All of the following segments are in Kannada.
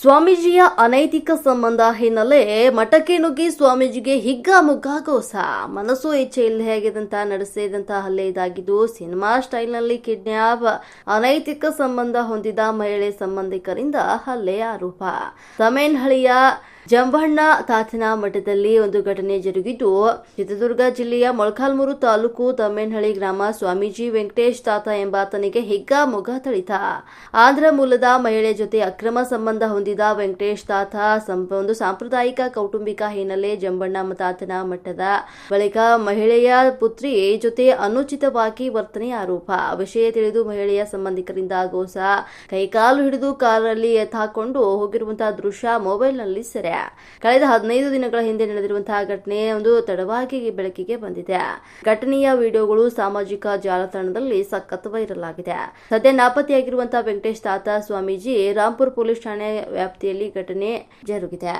ಸ್ವಾಮೀಜಿಯ ಅನೈತಿಕ ಸಂಬಂಧ ಹಿನ್ನೆಲೆ ಮಠಕ್ಕೆ ನುಗ್ಗಿ ಸ್ವಾಮೀಜಿಗೆ ಹಿಗ್ಗಾಮುಗ್ಗಾ ಗೋಸ. ಮನಸ್ಸು ಇಚ್ಛೆ ಇಲ್ಲದಂತ ನಡೆಸಿದಂತಹ ಹಲ್ಲೆ ಇದಾಗಿದ್ದು ಸಿನಿಮಾ ಸ್ಟೈಲ್ನಲ್ಲಿ ಕಿಡ್ನಾಪ್. ಅನೈತಿಕ ಸಂಬಂಧ ಹೊಂದಿದ ಮಹಿಳೆ ಸಂಬಂಧಿಕರಿಂದ ಹಲ್ಲೆ ಆರೋಪ. ತಮೇನಹಳ್ಳಿಯ ಜಂಬಣ್ಣ ತಾತನ ಮಠದಲ್ಲಿ ಒಂದು ಘಟನೆ ಜರುಗಿದ್ದು, ಚಿತ್ರದುರ್ಗ ಜಿಲ್ಲೆಯ ಮೊಳಕಾಲ್ಮೂರು ತಾಲೂಕು ತಮೇನಹಳ್ಳಿ ಗ್ರಾಮ ಸ್ವಾಮೀಜಿ ವೆಂಕಟೇಶ್ ತಾತ ಎಂಬಾತನಿಗೆ ಹಿಗ್ಗಾಮುಗ್ಗಾ ಥಳಿತ. ಆಂಧ್ರ ಮೂಲದ ಮಹಿಳೆ ಜೊತೆ ಅಕ್ರಮ ಸಂಬಂಧ ಹೊಂದಿದ ವೆಂಕಟೇಶ್ ತಾತ ಒಂದು ಸಾಂಪ್ರದಾಯಿಕ ಕೌಟುಂಬಿಕ ಹಿನ್ನೆಲೆ ಜಂಬಣ್ಣ ತಾತನ ಮಠದ ಬಳಿಕ ಮಹಿಳೆಯ ಪುತ್ರಿ ಜೊತೆ ಅನುಚಿತವಾಗಿ ವರ್ತನೆ ಆರೋಪ. ವಿಷಯ ತಿಳಿದು ಮಹಿಳೆಯ ಸಂಬಂಧಿಕರಿಂದ ಗೋಸ. ಕೈಕಾಲು ಹಿಡಿದು ಕಾರಲ್ಲಿ ಎತ್ತಾಕೊಂಡು ಹೋಗಿರುವಂತಹ ದೃಶ್ಯ ಮೊಬೈಲ್ನಲ್ಲಿ ಸೆರೆ. ಕಳೆದ 15 ದಿನಗಳ ಹಿಂದೆ ನಡೆದಿರುವಂತಹ ಘಟನೆ ಒಂದು ತಡವಾಗಿ ಬೆಳಕಿಗೆ ಬಂದಿದೆ. ಘಟನೆಯ ವಿಡಿಯೋಗಳು ಸಾಮಾಜಿಕ ಜಾಲತಾಣದಲ್ಲಿ ಸಖತ್ ವೈರಲ್ ಆಗಿದೆ. ಸದ್ಯ ನಾಪತ್ತೆಯಾಗಿರುವಂತಹ ವೆಂಕಟೇಶ್ ತಾತ ಸ್ವಾಮೀಜಿ ರಾಂಪುರ ಪೊಲೀಸ್ ಠಾಣೆ ವ್ಯಾಪ್ತಿಯಲ್ಲಿ ಘಟನೆ ಜರುಗಿದೆ.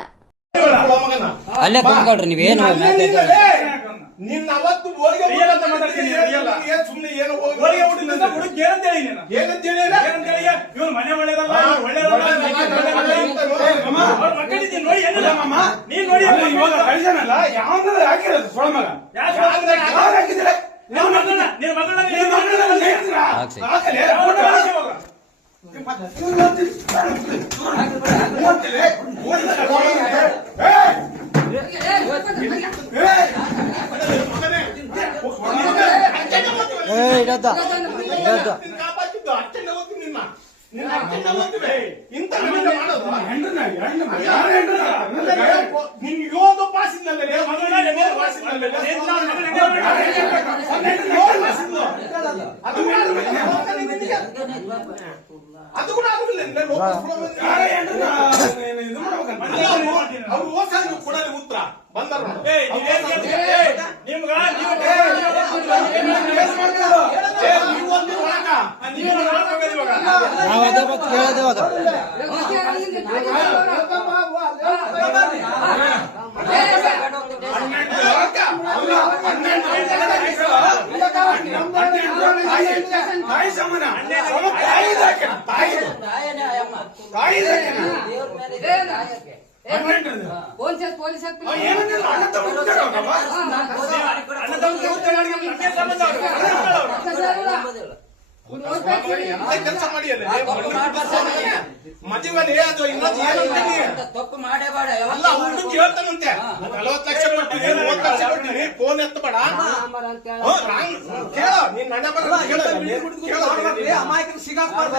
ಕೆಲಸ ಮಾಡಿ ಮದುವೆ ಅದು ತಪ್ಪು ಮಾಡೇಬೇಡ. ಅಲ್ಲ ಅವ್ರು ಕೇಳ್ತಾನಂತೆ 40 ಲಕ್ಷ ಕೊಟ್ಟಿನಿ 30 ಲಕ್ಷ ಕೊಟ್ಟಿನಿ ಫೋನ್ ಎತ್ತಬೇಡ ಕೇಳ ನೀನ್ ನಡೆ ಬರ ಅಮಾಯಕರು ಸಿಗಾಕ್ಬಾರ್ದು.